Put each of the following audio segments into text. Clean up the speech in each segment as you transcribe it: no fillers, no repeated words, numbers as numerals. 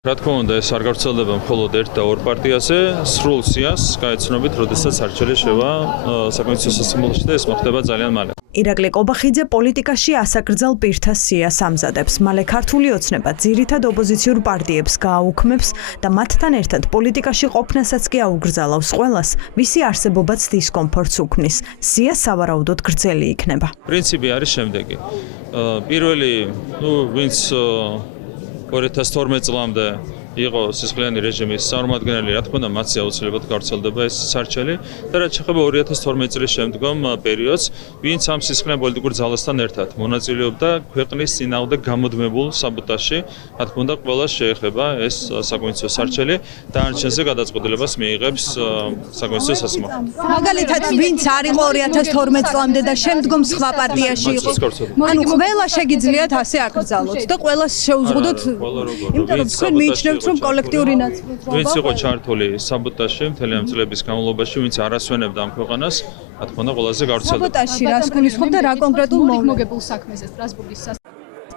რა თქმა უნდა, ეს არ გავრცელდება მხოლოდ ერთ და ორ პარტიაზე, სრულ სიას გაეცნობით, როდესაც არჩეული შევა საკონსტიტუციო სასამართლოში და ეს მოხდება ძალიან მალე. ირაკლი კობახიძე პოლიტიკაში ასაკრძალ პირთა სიას ამზადებს. მალე ქართული ოცნება ძირითად ოპოზიციურ პარტიებს გააუქმებს და მათთან ერთად პოლიტიკაში ყოფნასაც კი აუგრძალავს ყველას, ვისი არსებობაც დისკომფორტს უქმნის. სია სავარაუდოდ გრძელი იქნება. პრინციპი არის შემდეგი. პირველი, ვინც 2012 წლამდე იყო სისხლიანი რეჟიმის წარმომადგენელი, რა თქმა უნდა, მათი აუცილებლად გავრცელდება ეს სარჩელი და რაც შეეხება 2012 წლის შემდგომ პერიოდს, ვინც ამ სისხლიან პოლიტიკურ ძალასთან ერთად მონაწილეობდა ქვეყნის წინააღმდეგ გამოდმებულ საბოტაჟში, რა თქმა უნდა, ყველას შეეხება ეს საკონსტიტუციო სარჩელი და არჩევნზე გადაწყვეტილებას მიიღებს საკონსტიტუციო სასამართლო. მაგალითად, ვინც არ იყო 2012 წლამდე და შემდგომ სხვა პარტიაში იყო. ანუ ყველა შეგიძლიათ ასე აკრძალოთ და ყველას შეუზღუდოთ, იმიტომ რომ თქვენ მიიჩნევთ რომ კოლექტიური ნაწილობრივ ვინც იყო ჩართული საბოტაჟში მთელი ამ წლების განმავლობაში, ვინც არ ასვენებდა ამ ქვეყანას, რა თქმა უნდა, ყველაზე გავრცელდა. საბოტაჟში რას გულისხმობ და რა კონკრეტულ მოგებულ საქმეზე სტრასბურგის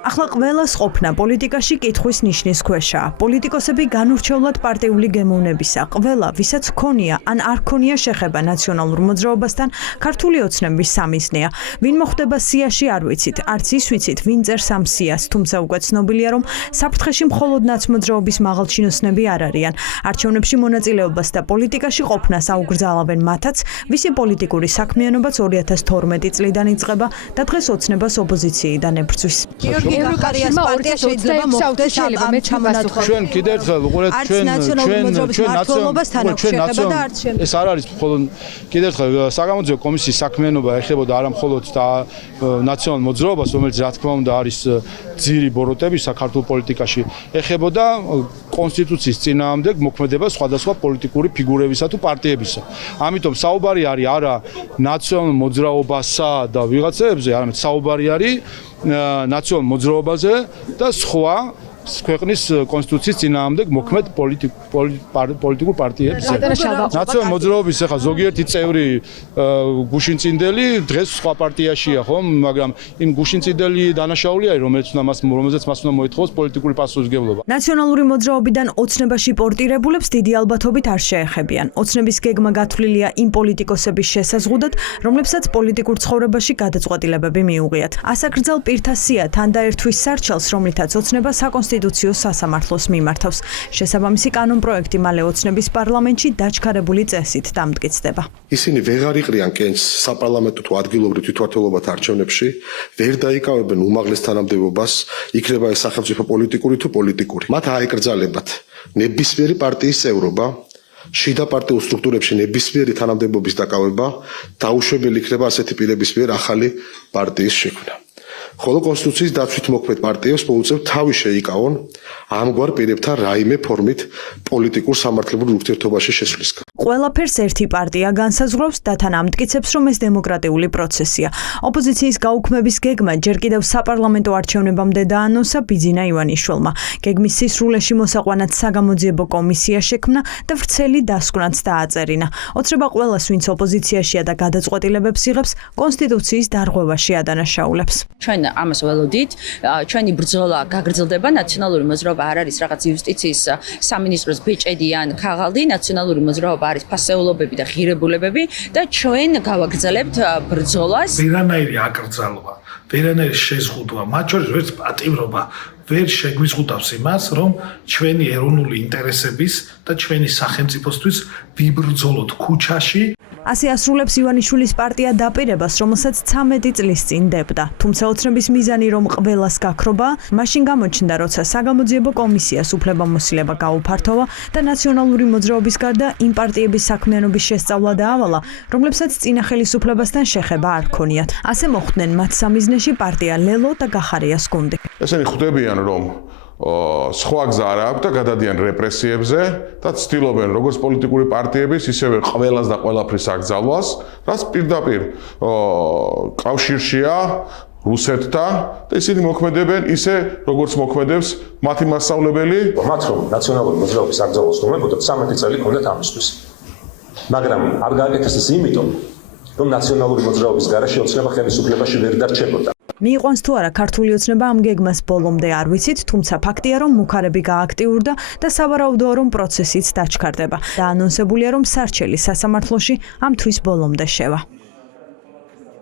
ახლა ყველას ყოფნა პოლიტიკაში კითხვის ნიშნის ქვეშაა. პოლიტიკოსები განურჩევლად პარტიული გემოვნებისა, ყველა, ვისაც ჰქონია ან არ ჰქონია შეხება ნაციონალურ მოძრაობასთან, ქართული ოცნების სამიზნეა. ვინ მოხვდება სიაში არ ვიცით, არც ის ვიცით, ვინ წერს ამ სიას, თუმცა უკვე ცნობილია, რომ საფრთხეში მხოლოდ ნაცმოძრაობის მაღალჩინოსნები არ არიან. არჩევნებში მონაწილეობას და პოლიტიკაში ყოფნას აუგრძალავენ მათაც, ვისი პოლიტიკური საქმიანობაც 2012 წლიდან იწყება და დღეს ოცნებას ოპოზიციიდან ებრძვის. ევროკავშირის პარტია შეიძლება მოხდეს ამ ჩამონათვალ. ჩვენ კიდევ ერთხელ უყურეთ ჩვენ ეს არ არის მხოლოდ კიდევ ერთხელ საგამოძიებო კომისიის საქმიანობა ეხებოდა არა მხოლოდ და ნაციონალურ მოძრაობას, რომელიც რა თქმა უნდა არის ძირი ბოროტები საქართველოს პოლიტიკაში, ეხებოდა კონსტიტუციის წინააღმდეგ მოქმედება სხვადასხვა პოლიტიკური ფიგურებისა თუ პარტიებისა. ამიტომ საუბარი არის არა ნაციონალურ მოძრაობასა და ვიღაცებზე, არამედ საუბარი არის ნაციონალურ მოძრაობაზე და სხვა ქვეყნის კონსტიტუციის წინააღმდეგ მოქმედ პოლიტიკურ პარტიებზე. ნაციონალურ მოძრაობის ახლა ზოგიერთი წევრი გუშინწინდელი დღეს სხვა პარტიაშია, ხომ, მაგრამ იმ გუშინწინდელი დანაშაულია, რომელზეც მას უნდა მოითხოვოს პოლიტიკური პასუხისმგებლობა. ნაციონალური მოძრაობიდან ოცნებაში პორტირებულებს დიდი ალბათობით არ შეეხებიან. ოცნების გეგმა გათვლილია იმ პოლიტიკოსების შესაზღუდად, რომლებსაც პოლიტიკურ ცხოვრებაში გადაწყვეტილებები მიუღიათ. ასაკრძალ პირთა სია თანდაერთვის სარჩელს, რომლითაც ოცნება საკონსტიტუციო სასამართლოს მიმართავს. შესაბამისი კანონპროექტი მალე ოცნების პარლამენტში დაჩქარებული წესით დამტკიცდება. ისინი ვეღარ იყრიან კენჭს საპარლამენტო თუ ადგილობრივ თვითმმართველობათა არჩევნებში, ვერ დაიკავებენ უმაღლეს თანამდებობას, იქნება ეს სახელმწიფო პოლიტიკური თუ პოლიტიკური. მათ აეკრძალებათ ნებისმიერი პარტიის წევრობა, შიდა პარტიულ სტრუქტურებში ნებისმიერი თანამდებობის დაკავება, დაუშვებელი იქნება ასეთი პირების მიერ ახალი პარტიის შექმნა. ხოლო კონსტიტუციის დაცვით მოქმედ პარტიებს მოუწევთ თავი შეიკავონ ამგვარ პირებთან რაიმე ფორმით პოლიტიკურ სამართლებრივ ურთიერთობაში შესვლისგან. ყველაფერს ერთი პარტია განსაზღვრავს და თან ამტკიცებს, რომ ეს დემოკრატიული პროცესია. ოპოზიციის გაუქმების გეგმა ჯერ კიდევ საპარლამენტო არჩევნებამდე დაანონსა ბიძინა ივანიშვილმა. გეგმის სისრულეში მოსაყვანად საგამოძიებო კომისია შექმნა და ვრცელი დასკვნაც დააწერინა. ოცნება ყველას, ვინც ოპოზიციაშია და გადაწყვეტილებებს იღებს, კონსტიტუციის დარღვევაში ადანაშაულებს. ჩვენ ამას ველოდით, ჩვენი ბრძოლა გაგრძელდება, ნაციონალური მოძრაობა არ არის რაღაც იუსტიციის სამინისტროს ბეჭედი ან ქაღალდი, ნაციონალური მოძრაობა არის ფასეულობები და ღირებულებები და ჩვენ გავაგრძელებთ ბრძოლას. ვერანაირი აკრძალვა, ვერანაირი შეზღუდვა, მათ შორის ვერც პატიმრობა ვერ შეგვიზღუდავს იმას, რომ ჩვენი ეროვნული ინტერესების და ჩვენი სახელმწიფოსთვის ვიბრძოლოთ ქუჩაში. ასე ასრულებს ივანიშვილის პარტია დაპირებას, რომელსაც 13 წლის წინ დებდა. თუმცა ოცნების მიზანი რომ ყველას გაქრობა, მაშინ გამოჩნდა, როცა საგამოძიებო კომისიას უფლებამოსილება გაუფართოვა და ნაციონალური მოძრაობის გარდა იმ პარტიების საქმიანობის შესწავლა დაავალა, რომლებსაც წინა ხელისუფლებასთან შეხება არ ჰქონიათ. ასე მოხვდნენ მათ სამიზნეში პარტია ლელო და გახარიას გუნდი. ესენი ხვდებიან, რომ სხვა გზა არ აქვს და გადადიან რეპრესიებზე და ცდილობენ როგორც პოლიტიკური პარტიების, ისევე ყველას და ყველაფრის აკრძალვას, რაც პირდაპირ კავშირშია რუსეთთან და ისინი მოქმედებენ ისე, როგორც მოქმედებს მათი მასწავლებელი. მათ რომ ნაციონალური მოძრაობის აკრძალვას რომლებოდათ 13 წელი ჰქონდათ ამისთვის. მაგრამ არ გააკეთეს ეს იმიტომ, რომ ნაციონალური მოძრაობის გარეშე ოცნება ხელისუფლებაში ვერ დარჩებოდა. მიიყვანს თუ არა ქართული ოცნება ამ გეგმას ბოლომდე არ ვიცით, თუმცა ფაქტია, რომ მუქარები გააქტიურდა და სავარაუდოა, რომ პროცესიც დაჩქარდება. და ანონსებულია, რომ სარჩელი სასამართლოში ამ თვის ბოლომდე შევა.